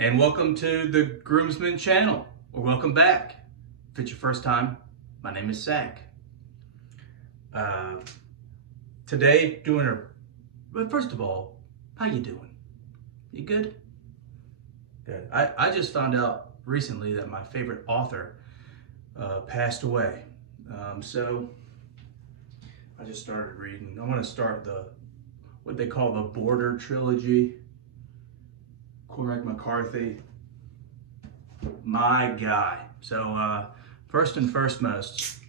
And welcome to the Groomsman channel, or welcome back. If it's your first time, my name is Zach. Today, but first of all, how you doing? You good? Good. I just found out recently that my favorite author passed away. So I just started reading. I want to start what they call the Border Trilogy. Cormac McCarthy, my guy. So first and foremost,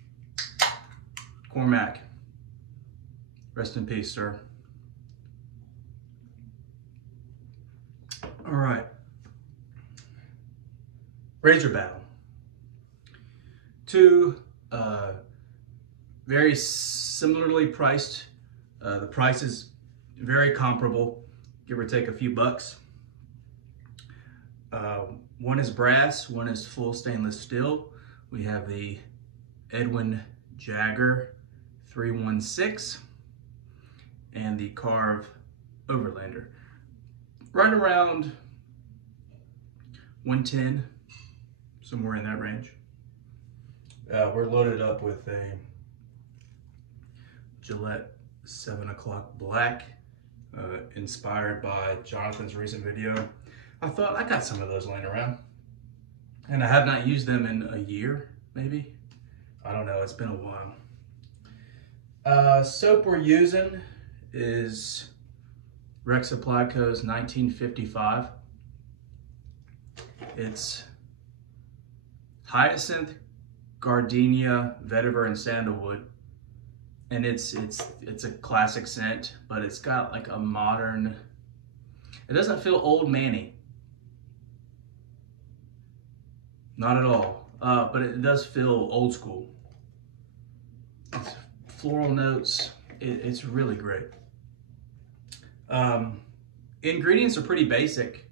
Cormac, rest in peace, sir. All right, Razor Battle. Two very similarly priced. The price is very comparable, give or take a few bucks. One is brass, one is full stainless steel. We have the Edwin Jagger 316 and the Karve Overlander. Right around 110, somewhere in that range. We're loaded up with a Gillette 7 o'clock black, inspired by Jonathan's recent video. I thought I got some of those laying around, and I have not used them in a year, maybe. I don't know, it's been a while. Soap we're using is Rex Supply Co's 1955. It's hyacinth, gardenia, vetiver, and sandalwood. And it's a classic scent, but it's got like a modern, it doesn't feel old manny. Not at all, but it does feel old school. It's floral notes, it's really great. Ingredients are pretty basic.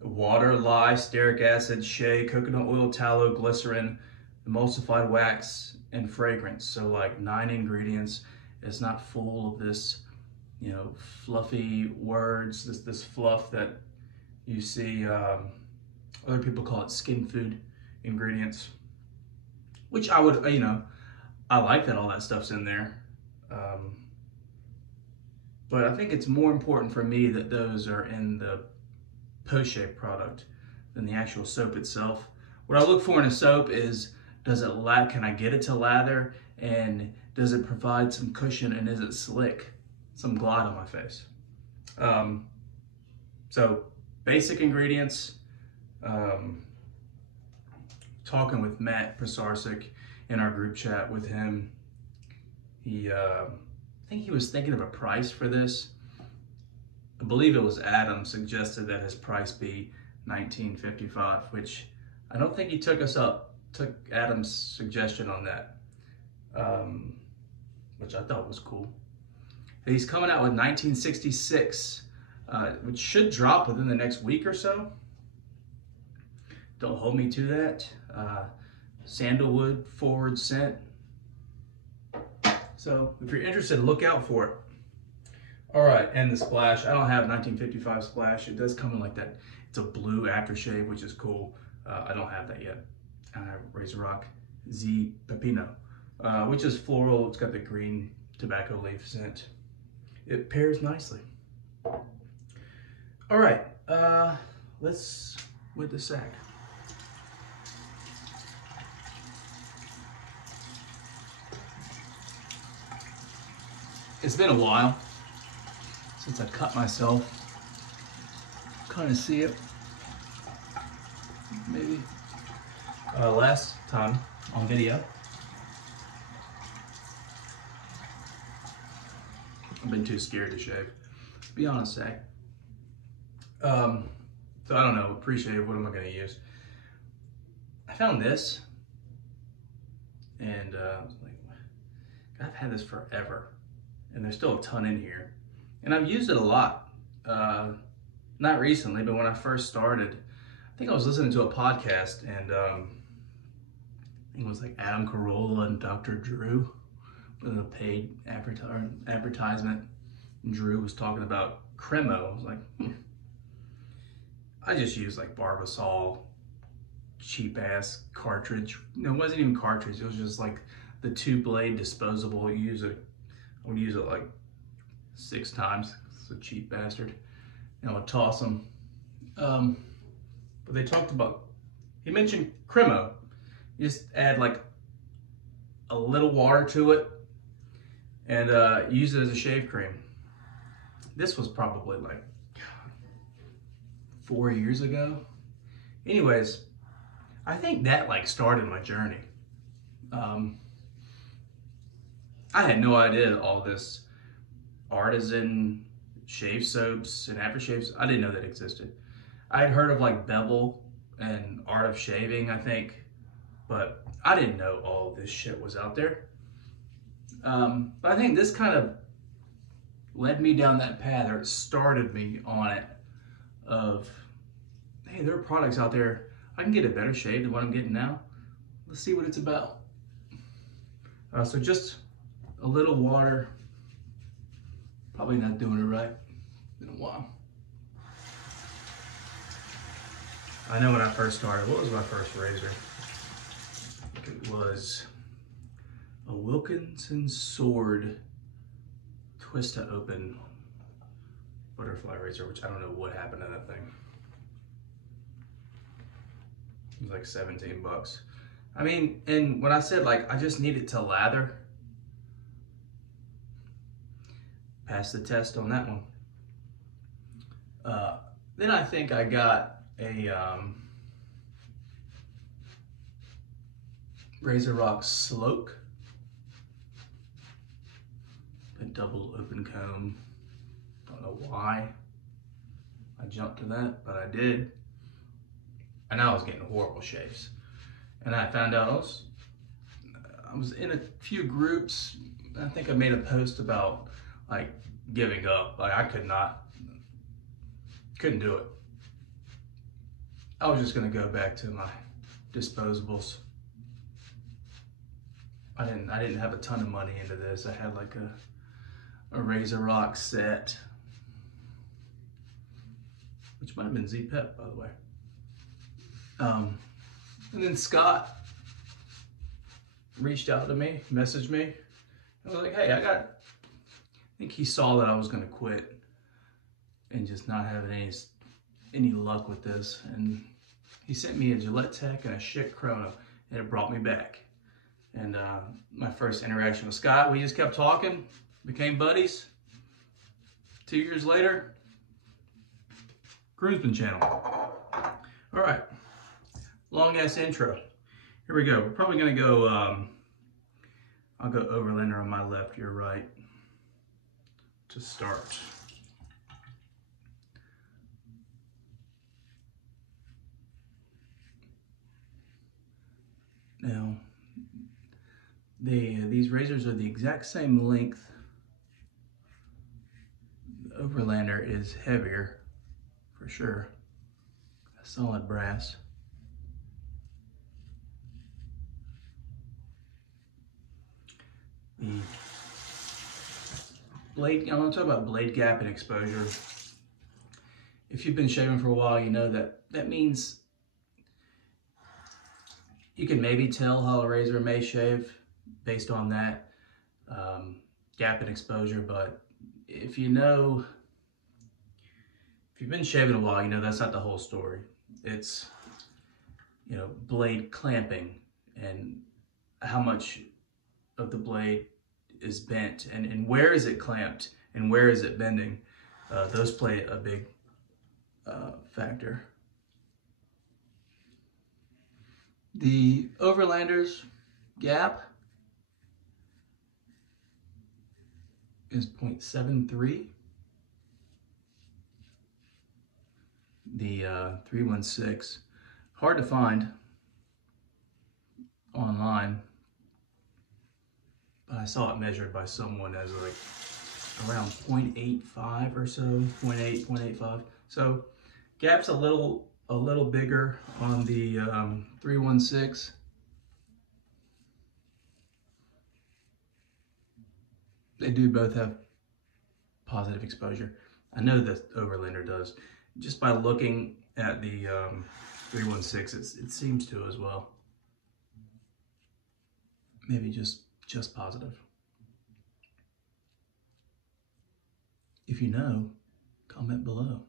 Water, lye, stearic acid, shea, coconut oil, tallow, glycerin, emulsified wax, and fragrance. So like 9 ingredients. It's not full of this, you know, fluffy words, this fluff that you see. Other people call it skin food ingredients, which I would, you know, I like that all that stuff's in there. But I think it's more important for me that those are in the post-shave product than the actual soap itself. What I look for in a soap is, can I get it to lather, and does it provide some cushion, and is it slick? Some glide on my face. So basic ingredients. Talking with Matt Prosarsik in our group chat with him, I think he was thinking of a price for this. I believe it was Adam suggested that his price be $19.55, which I don't think he took Adam's suggestion on that, which I thought was cool. He's coming out with 1966, which should drop within the next week or so. Don't hold me to that. Sandalwood forward scent. So if you're interested, look out for it. All right, and the splash. I don't have 1955 splash. It does come in like that. It's a blue aftershave, which is cool. I don't have that yet. I have Razor Rock Z Pepino, which is floral. It's got the green tobacco leaf scent. It pairs nicely. All right, let's with the sack. It's been a while since I cut myself. Kind of see it, maybe. Last time on video, I've been too scared to shave. Be honest, Zach. So I don't know, appreciate what am I gonna use? I found this, and I was like, I've had this forever. And there's still a ton in here. And I've used it a lot. Not recently, but when I first started, I think I was listening to a podcast, and I think it was like Adam Carolla and Dr. Drew with a paid advertisement. And Drew was talking about Cremo. I was like, I just used like Barbasol, cheap ass cartridge. No, it wasn't even cartridge. It was just like the 2-blade disposable. I would use it like 6 times. It's a cheap bastard. And I would toss them. But they talked about, he mentioned Cremo. You just add like a little water to it and use it as a shave cream. This was probably like 4 years ago. Anyways, I think that like started my journey. I had no idea all this artisan shave soaps and aftershaves. I didn't know that existed. I had heard of like Bevel and Art of Shaving, I think, but I didn't know all this shit was out there. But I think this kind of led me down that path, or it started me on it, of, hey, there are products out there. I can get a better shave than what I'm getting now. Let's see what it's about. So just a little water. Probably not doing it right. Been a while. I know when I first started, what was my first razor? I think it was a Wilkinson Sword twist to open butterfly razor, which I don't know what happened to that thing. It was like 17 bucks. I mean, and when I said like, I just needed to lather, passed the test on that one. Then I think I got a Razor Rock Sloke, a double open comb. Don't know why I jumped to that, but I did. And I was getting horrible shaves. And I found out I was in a few groups. I think I made a post about like giving up. Like I couldn't do it. I was just gonna go back to my disposables. I didn't have a ton of money into this. I had like a Razor Rock set, which might have been Z-Pep, by the way. And then Scott reached out to me, messaged me, and was like, hey, I think he saw that I was gonna quit and just not having any luck with this. And he sent me a Gillette Tech and a shit chrono, and it brought me back. And my first interaction with Scott, we just kept talking, became buddies. 2 years later, Groomsman channel. All right, long ass intro. Here we go. We're probably gonna go, I'll go Overlander on my left, your right, to start. Now, these razors are the exact same length. The Overlander is heavier, for sure. A solid brass. The blade, I'm going to talk about blade gap and exposure. If you've been shaving for a while, you know that means you can maybe tell how a razor may shave based on that gap and exposure, but if you've been shaving a while, you know that's not the whole story. It's, you know, blade clamping and how much of the blade is bent and where is it clamped and where is it bending. Those play a big factor. The Overlander's gap is 0.73. The 316, hard to find online, but I saw it measured by someone as like around 0.85 or so, 0.8, 0.85. So gap's a little bigger on the 316. They do both have positive exposure. I know that Overlander does. just by looking at the 316, it seems to as well. Maybe just positive. If you know, comment below.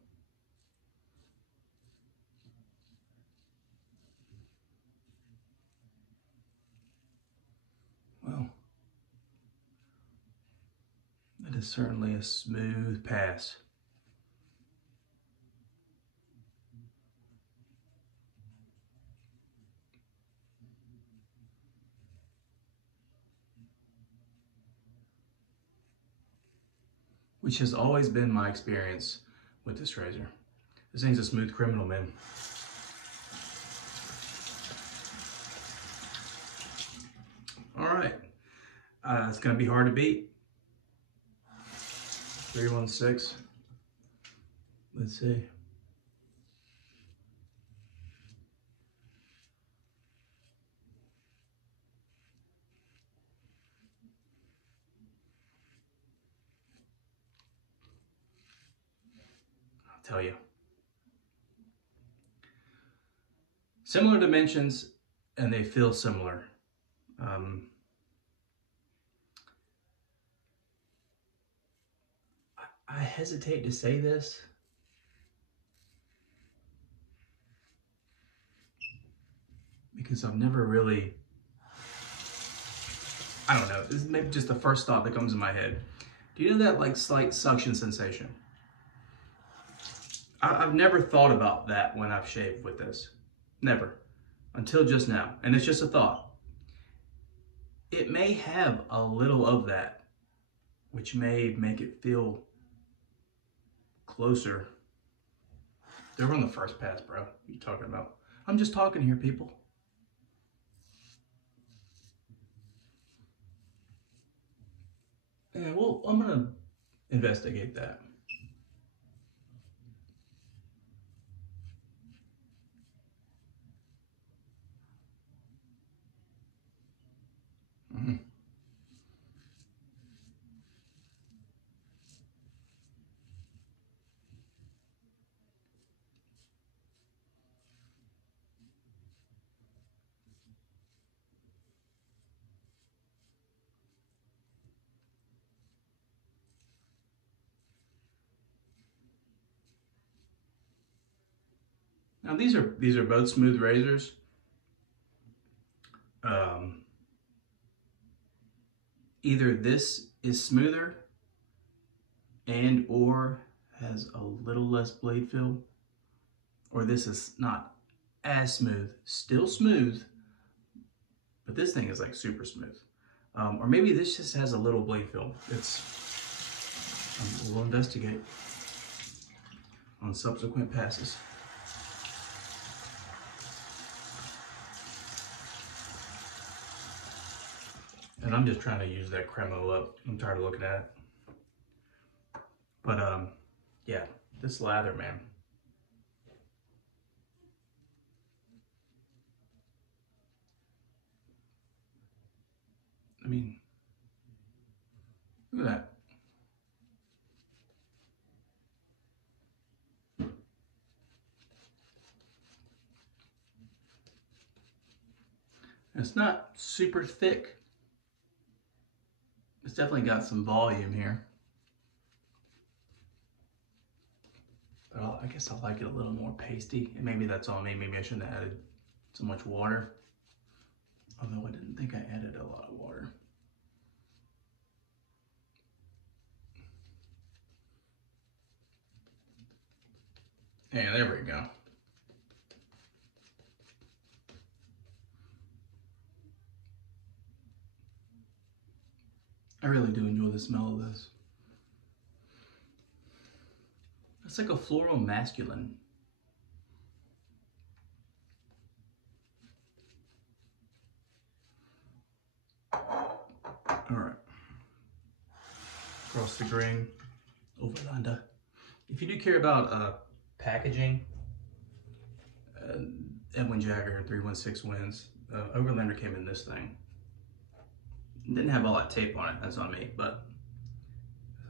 Well, that is certainly a smooth pass. Which has always been my experience with this razor. This thing's a smooth criminal, man. All right, it's gonna be hard to beat. 316, let's see. I'll tell you. Similar dimensions, and they feel similar. I hesitate to say this, because I've never really, I don't know, this is maybe just the first thought that comes in my head. Do you know that like slight suction sensation? I've never thought about that when I've shaved with this. Never. Until just now. And it's just a thought. It may have a little of that, which may make it feel closer. They're on the first pass, bro. What are you talking about? I'm just talking here, people. Yeah, well, I'm gonna investigate that. Now these are both smooth razors. Either this is smoother and or has a little less blade feel, or this is not as smooth, still smooth, but this thing is like super smooth. Or maybe this just has a little blade feel. We'll investigate on subsequent passes. And I'm just trying to use that Cremo up. I'm tired of looking at it. But yeah, this lather, man. I mean, look at that. It's not super thick. It's definitely got some volume here. But I guess I like it a little more pasty. And maybe that's on me. Maybe I shouldn't have added so much water. Although I didn't think I added a lot of water. Yeah, there we go. I really do enjoy the smell of this. It's like a floral masculine. All right. Across the grain, Overlander. If you do care about packaging, Edwin Jagger 316 wins. Overlander came in this thing. Didn't have all that tape on it, that's on me, but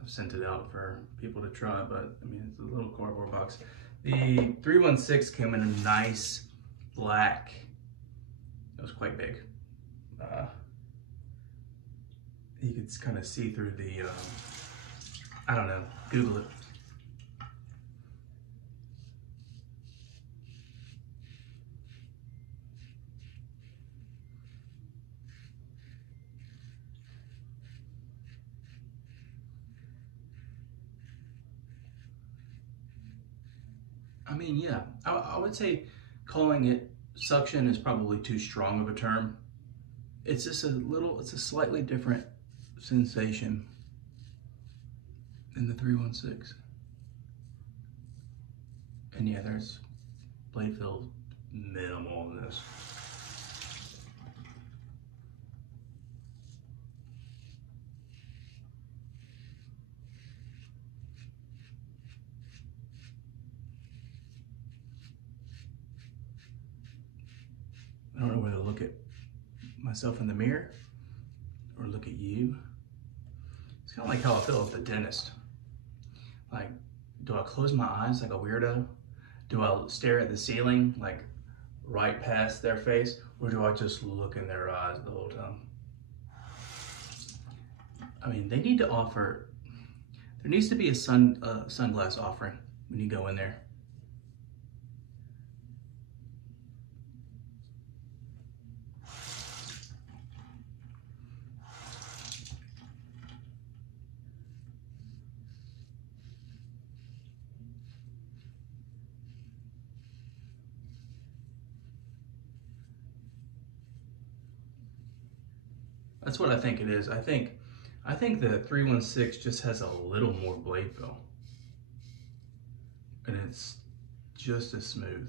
I've sent it out for people to try. But I mean, it's a little cardboard box. The 316 came in a nice black. It was quite big. You could kind of see through the, I don't know, Google it. I mean, yeah, I would say calling it suction is probably too strong of a term. It's just it's a slightly different sensation than the 316. And yeah, there's blade fill minimal in this. I don't know whether to look at myself in the mirror or look at you. It's kind of like how I feel at the dentist. Like, do I close my eyes like a weirdo? Do I stare at the ceiling, like right past their face? Or do I just look in their eyes the whole time? I mean, they need to offer, there needs to be a sunglass offering when you go in there. That's what I think it is. I think the 316 just has a little more blade fill. And it's just as smooth.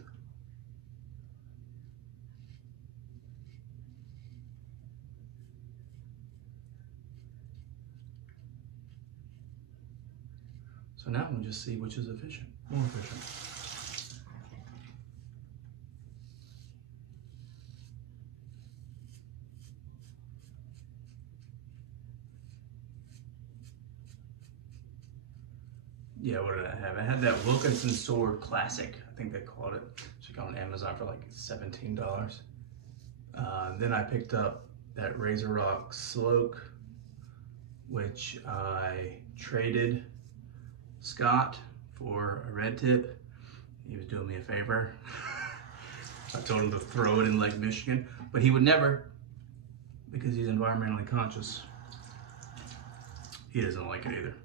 So now we'll just see which is efficient, more efficient. Yeah, what did I have? I had that Wilkinson Sword Classic, I think they called it. Check on Amazon for like $17. Then I picked up that Razor Sloke, which I traded Scott for a red tip. He was doing me a favor. I told him to throw it in Lake Michigan, but he would never, because he's environmentally conscious. He doesn't like it either.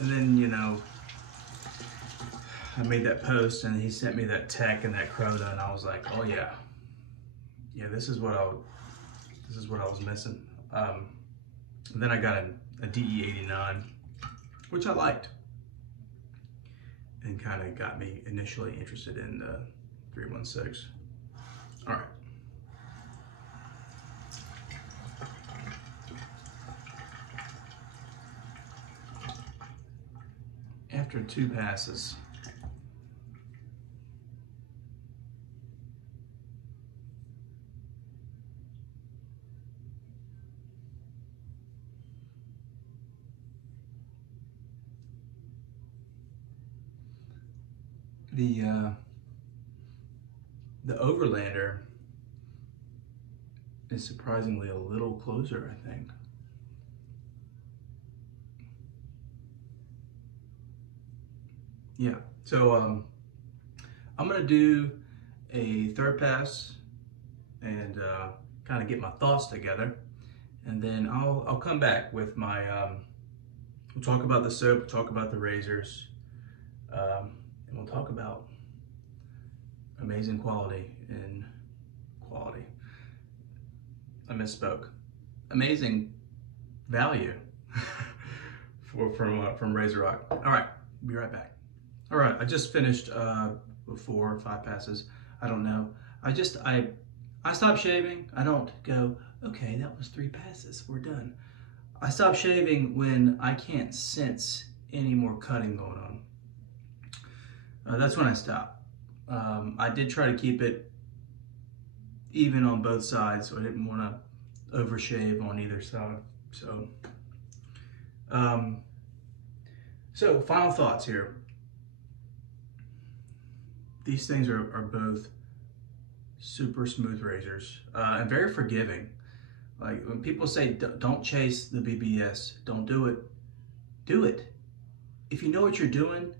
Then you know, I made that post and he sent me that tech and that Crota, and I was like, oh yeah, this is what I was missing. Then I got a DE89, which I liked, and kind of got me initially interested in the 316. All right. After 2 passes, the Overlander is surprisingly a little closer, I think. Yeah, so I'm gonna do a third pass and kind of get my thoughts together, and then I'll come back with my, we'll talk about the soap, we'll talk about the razors, and we'll talk about amazing quality and quality. I misspoke. Amazing value from Razor Rock. All right, be right back. All right, I just finished 4 or 5 passes. I don't know. I stop shaving. I don't go, okay, that was 3 passes, we're done. I stop shaving when I can't sense any more cutting going on. That's when I stop. I did try to keep it even on both sides, so I didn't want to overshave on either side. So, So final thoughts here. These things are both super smooth razors and very forgiving. Like when people say, don't chase the BBS, don't do it, do it. If you know what you're doing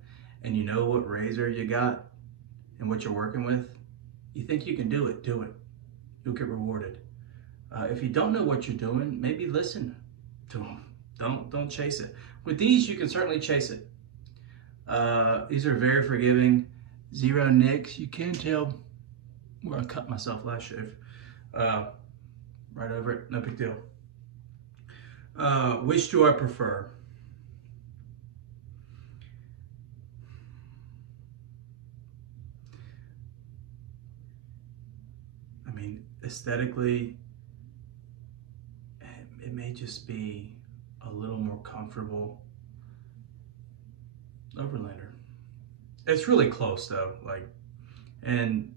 and you know what razor you got and what you're working with, you think you can do it, do it. You'll get rewarded. If you don't know what you're doing, maybe listen to them. Don't chase it. With these, you can certainly chase it. These are very forgiving. Zero nicks. You can tell where I cut myself last shave. Right over it, no big deal. Which do I prefer? I mean, aesthetically, it may just be a little more comfortable. Overlander. It's really close though, like, and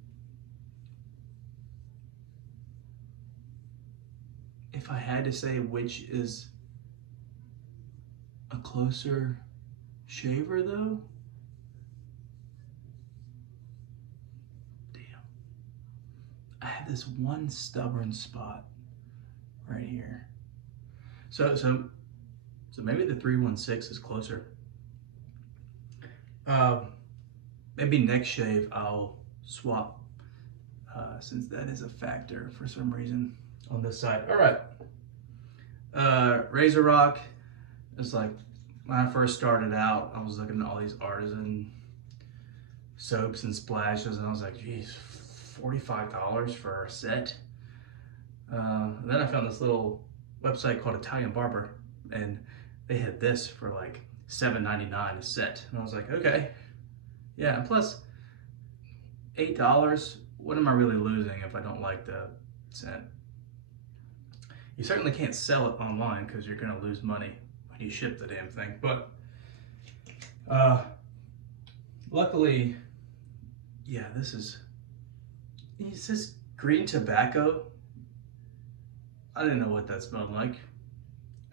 if I had to say which is a closer shaver though, damn, I have this one stubborn spot right here. So maybe the 316 is closer. Maybe next shave I'll swap, since that is a factor for some reason on this side. All right, Razor Rock is like, when I first started out, I was looking at all these artisan soaps and splashes, and I was like, geez, $45 for a set. And then I found this little website called Italian Barber, and they had this for like $7.99 a set. And I was like, okay, yeah, and plus $8, what am I really losing if I don't like the scent? You certainly can't sell it online because you're gonna lose money when you ship the damn thing. But luckily, yeah, this is, it says green tobacco. I didn't know what that smelled like.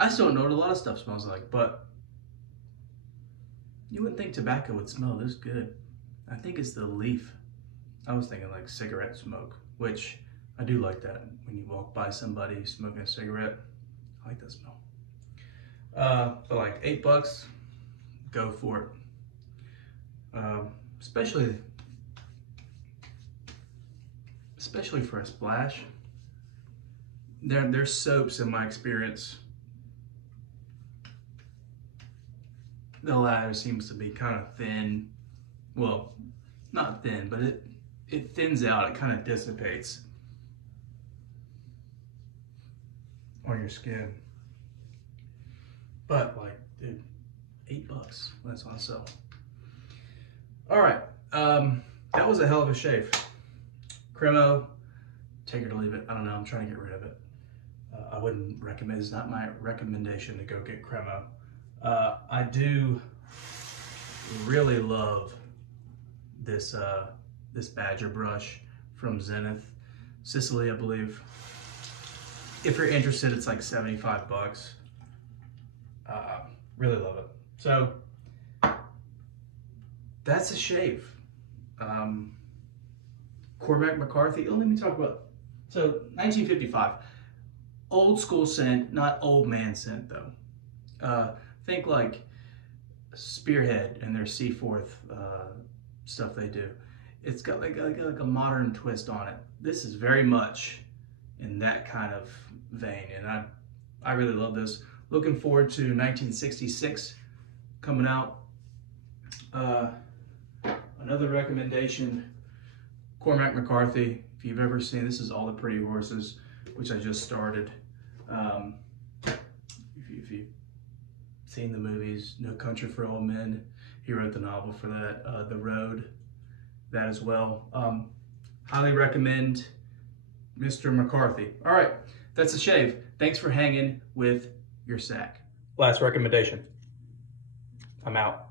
I still don't know what a lot of stuff smells like, but you wouldn't think tobacco would smell this good. I think it's the leaf. I was thinking like cigarette smoke, which I do like that. When you walk by somebody smoking a cigarette, I like that smell. For like $8, go for it. Especially for a splash. There's soaps, in my experience, the lather seems to be kind of thin. Well, not thin, but it thins out, it kind of dissipates on your skin. But like, dude, $8, that's on sale. All right, that was a hell of a shave. Cremo, take it or leave it. I don't know, I'm trying to get rid of it. I wouldn't recommend, it's not my recommendation to go get Cremo. I do really love this this Badger brush from Zenith, Sicily, I believe. If you're interested, it's like $75. Really love it. So that's a shave. Cormac McCarthy. Oh, let me talk about, so 1955, old school scent, not old man scent though. Think like Spearhead and their Seaforth stuff they do. It's got like a modern twist on it. This is very much in that kind of vein, and I really love this. Looking forward to 1966 coming out. Another recommendation, Cormac McCarthy. If you've ever seen, this is All the Pretty Horses, which I just started. If you've seen the movies, No Country for Old Men, he wrote the novel for that. The Road, that as well. Highly recommend Mr. McCarthy. All right, that's a shave. Thanks for hanging with your sack. Last recommendation. I'm out.